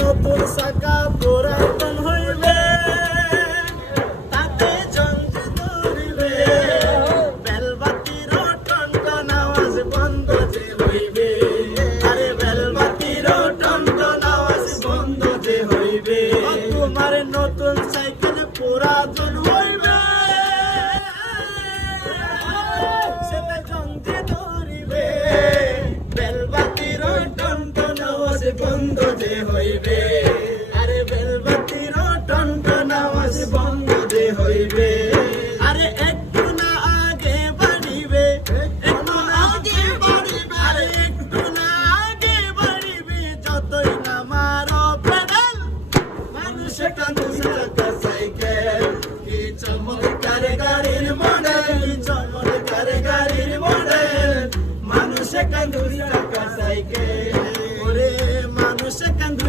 নতুন চাকা পুরাতন হইবে তাতে জঞ্জি ধরিবে বেলবাতির টনটন আওয়াজ বন্ধ যে হইবে আরে বেলবাতির টনটন আওয়াজ বন্ধ যে হইবে তোমার নতুন সাইকেল পুরাতন হইবে সেটা জঞ্জি ধরিবে বেলবাতির টনটন আওয়াজ বন্ধ যে হইবে।